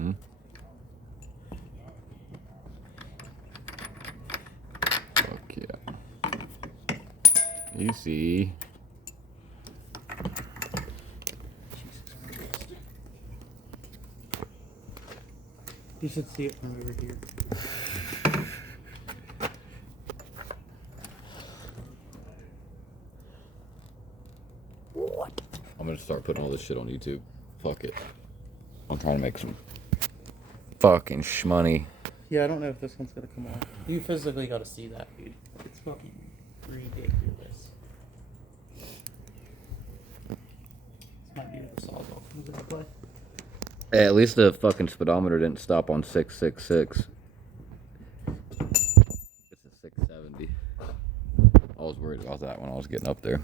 Mm-hmm. Fuck yeah. Easy. You should see it from over here. What? I'm gonna start putting all this shit on YouTube. Fuck it. I'm trying to make some fucking shmoney. Yeah, I don't know if this one's gonna come off. You physically gotta see that, dude. It's fucking ridiculous. This might be the sawzall comes into play. Hey, at least the fucking speedometer didn't stop on 666. It's a 670. I was worried about that when I was getting up there.